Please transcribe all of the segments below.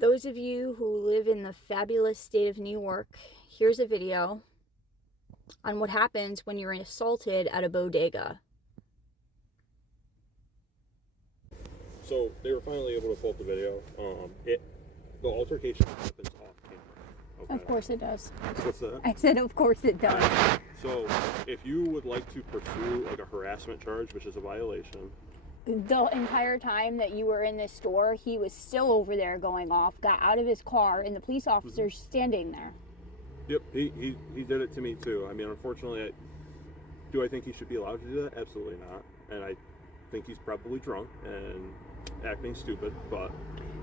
Those of you who live in the fabulous state of New York, here's a video on what happens when you're assaulted at a bodega. So they were finally able to pull up the video. The altercation happens off camera. Okay? Of course it does. What's that? I said of course it does. So if you would like to pursue like a harassment charge, which is a violation. The entire time that you were in this store, he was still over there going off, got out of his car, and the police officer's standing there. Yep, he did it to me too. I mean, unfortunately, do I think he should be allowed to do that? Absolutely not. And I think he's probably drunk and acting stupid, but...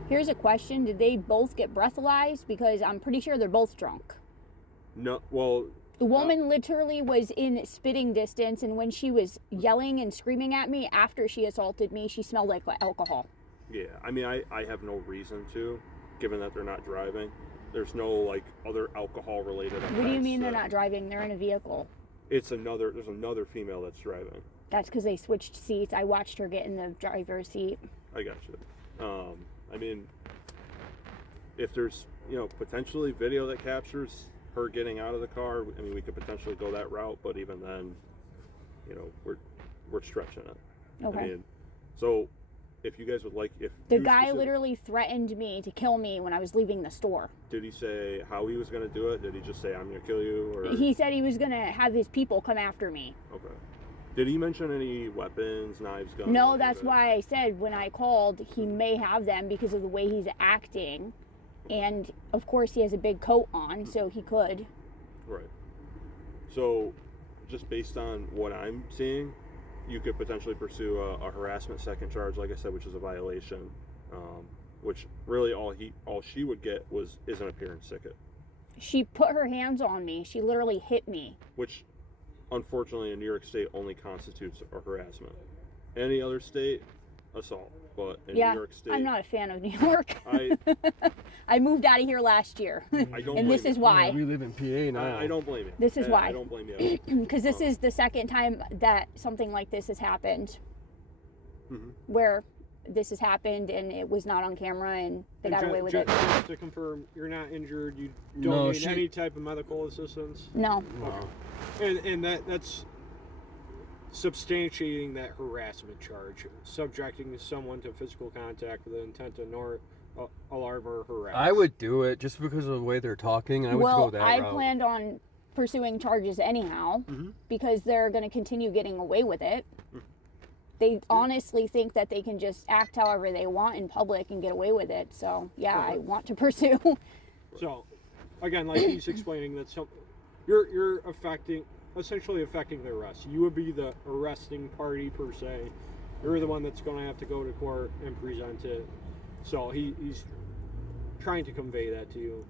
Here's a question. Did they both get breathalyzed? Because I'm pretty sure they're both drunk. No, well... The woman literally was in spitting distance, and when she was yelling and screaming at me after she assaulted me, she smelled like alcohol. Yeah, I mean, I have no reason to, given that they're not driving. There's no, like, other alcohol-related effects. What do you mean they're not driving? They're in a vehicle. There's another female that's driving. That's because they switched seats. I watched her get in the driver's seat. I got you. I mean, if there's, potentially video that captures her getting out of the car, I mean, we could potentially go that route, but even then, we're stretching it. Okay. I mean, so if you guys would like, the guy literally threatened me to kill me when I was leaving the store. Did he say how he was going to do it? Did he just say, I'm going to kill you? Or he said he was going to have his people come after me. Okay. Did he mention any weapons, knives, guns? No, that's why I said when I called, he may have them because of the way he's acting. And, of course, he has a big coat on, so he could. Right. So, just based on what I'm seeing, you could potentially pursue a harassment second charge, like I said, which is a violation, which really all she would get is an appearance ticket. She put her hands on me. She literally hit me. Which, unfortunately, in New York State only constitutes a harassment. Any other state, assault. But in New York State, I'm not a fan of New York. I moved out of here last year. And this is why. Yeah, we live in PA now. I don't blame you. This is why. I don't blame you. Because this is the second time that something like this has happened. Where this has happened and it was not on camera and they got away with it. Just to confirm, you're not injured. You don't need any type of medical assistance. No. Okay. And that's substantiating that harassment charge, subjecting someone to physical contact with the intent to alarm or harass. I would do it just because of the way they're talking. I would go that route. I planned on pursuing charges anyhow because they're going to continue getting away with it. They honestly think that they can just act however they want in public and get away with it. So, yeah, I want to pursue. So, again, like he's explaining, that you're essentially affecting the arrest. You would be the arresting party per se. You're the one that's going to have to go to court and present it. So he's trying to convey that to you.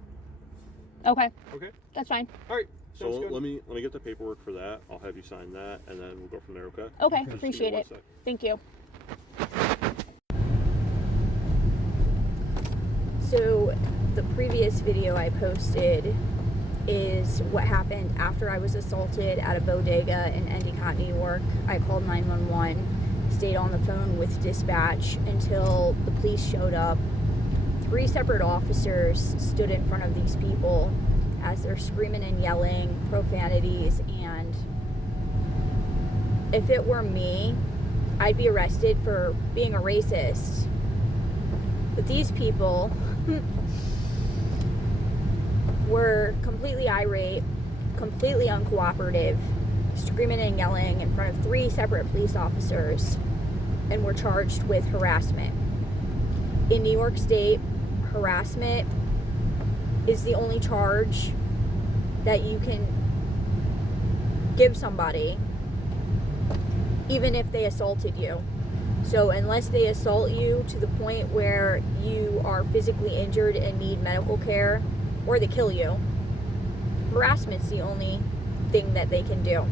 Okay. Okay. That's fine. All right. So let me get the paperwork for that. I'll have you sign that, and then we'll go from there. Okay. Okay. Appreciate it. Thank you. So the previous video I posted is what happened after I was assaulted at a bodega in Endicott, New York. I called 911, stayed on the phone with dispatch until the police showed up. 3 separate officers stood in front of these people as they're screaming and yelling profanities, and if it were me, I'd be arrested for being a racist. But these people were completely irate, completely uncooperative, screaming and yelling in front of 3 separate police officers, and were charged with harassment. In New York State, harassment is the only charge that you can give somebody, even if they assaulted you. So unless they assault you to the point where you are physically injured and need medical care, or they kill you, harassment's the only thing that they can do,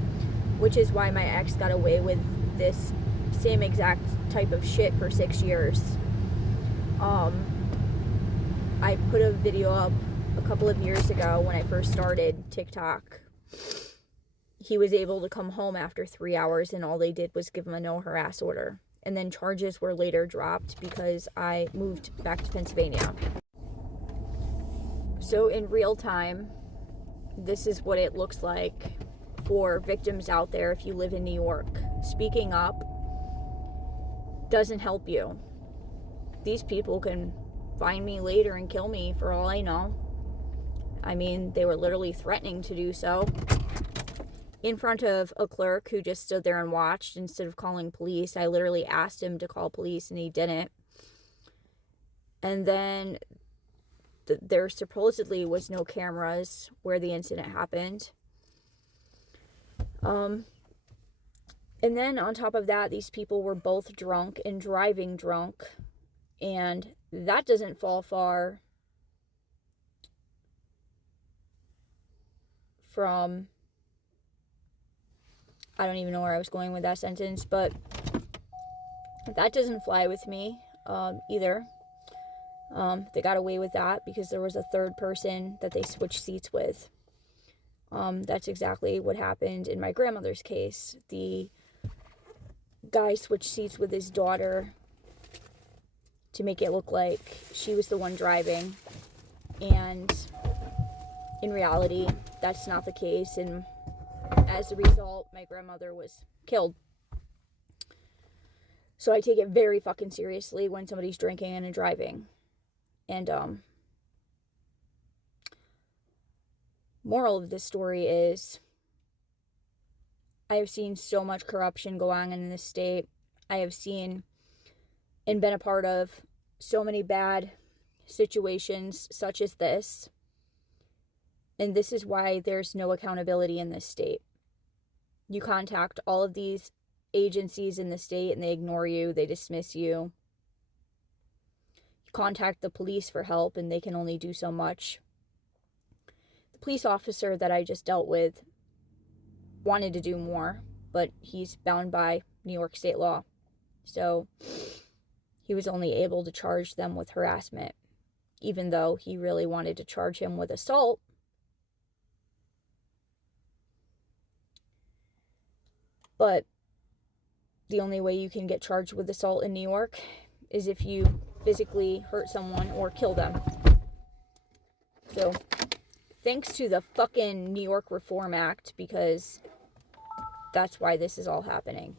which is why my ex got away with this same exact type of shit for 6 years. I put a video up a couple of years ago when I first started TikTok. He was able to come home after 3 hours, and all they did was give him a no harass order. And then charges were later dropped because I moved back to Pennsylvania. So in real time, this is what it looks like for victims out there if you live in New York. Speaking up doesn't help you. These people can find me later and kill me for all I know. I mean, they were literally threatening to do so in front of a clerk who just stood there and watched instead of calling police. I literally asked him to call police and he didn't. And then there supposedly was no cameras where the incident happened. And then on top of that, these people were both drunk and driving drunk. And that doesn't fall far from, I don't even know where I was going with that sentence, but that doesn't fly with me either. They got away with that because there was a third person that they switched seats with. That's exactly what happened in my grandmother's case. The guy switched seats with his daughter to make it look like she was the one driving. And in reality, that's not the case. And as a result, my grandmother was killed. So I take it very fucking seriously when somebody's drinking and driving. And moral of this story is I have seen so much corruption go on in this state. I have seen and been a part of so many bad situations such as this. And this is why there's no accountability in this state. You contact all of these agencies in the state and they ignore you, they dismiss you. You contact the police for help and they can only do so much. The police officer that I just dealt with wanted to do more, but he's bound by New York state law. So he was only able to charge them with harassment, even though he really wanted to charge him with assault. But the only way you can get charged with assault in New York is if you physically hurt someone or kill them. So, thanks to the fucking New York Reform Act, because that's why this is all happening.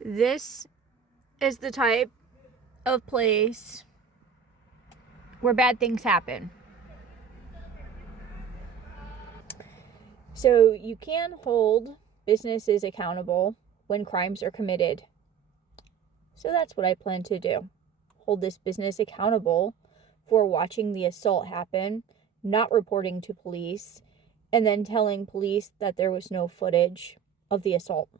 This is the type of place where bad things happen. So you can hold businesses accountable when crimes are committed. So that's what I plan to do. Hold this business accountable for watching the assault happen, not reporting to police, and then telling police that there was no footage of the assault.